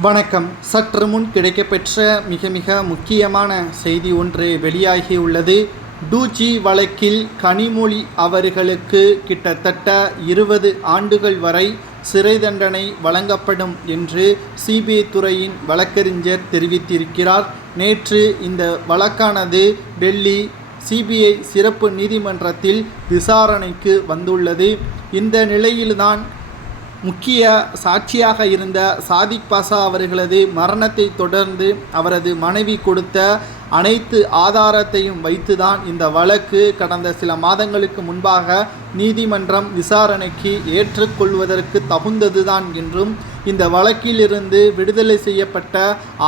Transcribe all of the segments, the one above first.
வணக்கம். சற்று முன் கிடைக்கப்பெற்ற மிக மிக முக்கியமான செய்தி ஒன்று வெளியாகியுள்ளது. டூஜி வழக்கில் கனிமொழி அவர்களுக்கு கிட்டத்தட்ட இருபது ஆண்டுகள் வரை சிறை தண்டனை வழங்கப்படும் என்று சிபிஐ துறையின் வழக்கறிஞர் தெரிவித்திருக்கிறார். நேற்று இந்த வழக்கானது டெல்லி சிபிஐ சிறப்பு நீதிமன்றத்தில் விசாரணைக்கு வந்துள்ளது. இந்த நிலையில்தான் முக்கிய சாட்சியாக இருந்த சாதிக் பாஷா அவர்களது மரணத்தை தொடர்ந்து அவரது மனைவி கொடுத்த அனைத்து ஆதாரத்தையும் வைத்துதான் இந்த வழக்கு கடந்த சில மாதங்களுக்கு முன்பாக நீதிமன்றம் விசாரணைக்கு ஏற்றுக்கொள்வதற்கு தகுந்ததுதான் என்றும் இந்த வழக்கிலிருந்து விடுதலை செய்யப்பட்ட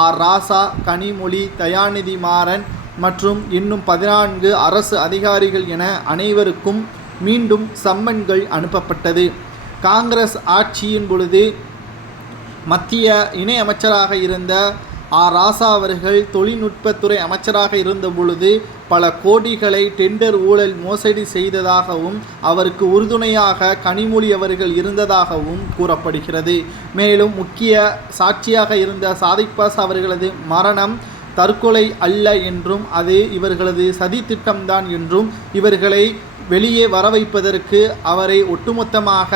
ஆர் ராசா கனிமொழி தயாநிதி மாறன் மற்றும் இன்னும் பதினான்கு அரசு அதிகாரிகள் என அனைவருக்கும் மீண்டும் சம்மன்கள் அனுப்பப்பட்டது. காங்கிரஸ் ஆட்சியின் பொழுது மத்திய இணை அமைச்சராக இருந்த ஆர். ராசா அவர்கள் தொழில்நுட்பத்துறை அமைச்சராக இருந்த பொழுது பல கோடிகளை டெண்டர் ஊழல் மோசடி செய்ததாகவும் அவருக்கு உறுதுணையாக கனிமொழி அவர்கள் இருந்ததாகவும் கூறப்படுகிறது. மேலும் முக்கிய சாட்சியாக இருந்த சாதிக் பாஸ் அவர்களது மரணம் தற்கொலை அல்ல என்றும் அது இவர்களது சதி திட்டம்தான் என்றும் இவர்களை வெளியே வர வைப்பதற்கு அவரை ஒட்டுமொத்தமாக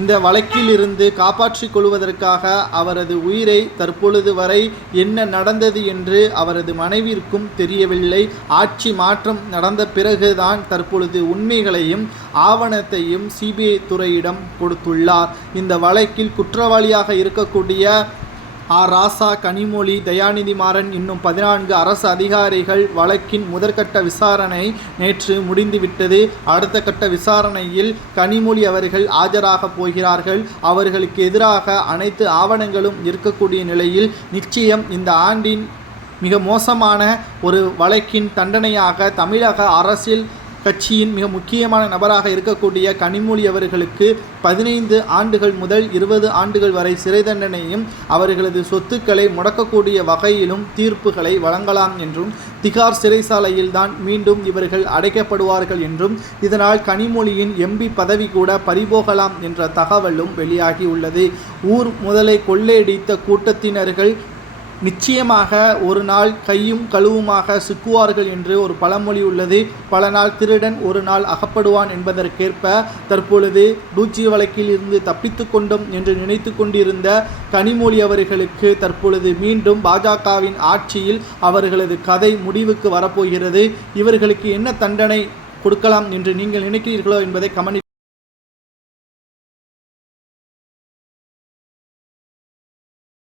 இந்த வழக்கிலிருந்து காப்பாற்றிக் கொள்வதற்காக அவரது உயிரை தற்பொழுது வரை என்ன நடந்தது என்று அவரது மனைவிற்கும் தெரியவில்லை. ஆட்சி மாற்றம் நடந்த பிறகுதான் தற்பொழுது உண்மைகளையும் ஆவணத்தையும் சிபிஐ துறையிடம் கொடுத்துள்ளார். இந்த வழக்கில் குற்றவாளியாக இருக்கக்கூடிய ஆர் ராசா கனிமொழி தயாநிதி மாறன் இன்னும் பதினான்கு அரசு அதிகாரிகள் வழக்கின் முதற்கட்ட விசாரணை நேற்று முடிந்துவிட்டது. அடுத்த கட்ட விசாரணையில் கனிமொழி அவர்கள் ஆஜராக போகிறார்கள். அவர்களுக்கு எதிராக அனைத்து ஆவணங்களும் இருக்கக்கூடிய நிலையில் நிச்சயம் இந்த ஆண்டின் மிக மோசமான ஒரு வழக்கின் தண்டனையாக தமிழக அரசியல் கட்சியின் மிக முக்கியமான நபராக இருக்கக்கூடிய கனிமொழி அவர்களுக்கு பதினைந்து ஆண்டுகள் முதல் இருபது ஆண்டுகள் வரை சிறை தண்டனையும் அவர்களது சொத்துக்களை முடக்கக்கூடிய வகையிலும் தீர்ப்புகளை வழங்கலாம் என்றும் திகார் சிறைசாலையில் தான் மீண்டும் இவர்கள் அடைக்கப்படுவார்கள் என்றும் இதனால் கனிமொழியின் எம்பி பதவி கூட பறிபோகலாம் என்ற தகவலும் வெளியாகி உள்ளது. ஊர் முதலை கொள்ளையடித்த கூட்டத்தினர்கள் நிச்சயமாக ஒரு நாள் கையும் கழுவுமாக சிக்குவார்கள் என்று ஒரு பழமொழி உள்ளது. பல நாள் திருடன் ஒரு நாள் அகப்படுவான் என்பதற்கேற்ப தற்பொழுது டூச்சி வழக்கில் இருந்து தப்பித்து கொண்டோம் என்று நினைத்து கொண்டிருந்த கனிமொழி அவர்களுக்கு தற்பொழுது மீண்டும் பாஜகவின் ஆட்சியில் அவர்களது கதை முடிவுக்கு வரப்போகிறது. இவர்களுக்கு என்ன தண்டனை கொடுக்கலாம் என்று நீங்கள் நினைக்கிறீர்களோ என்பதை கவனி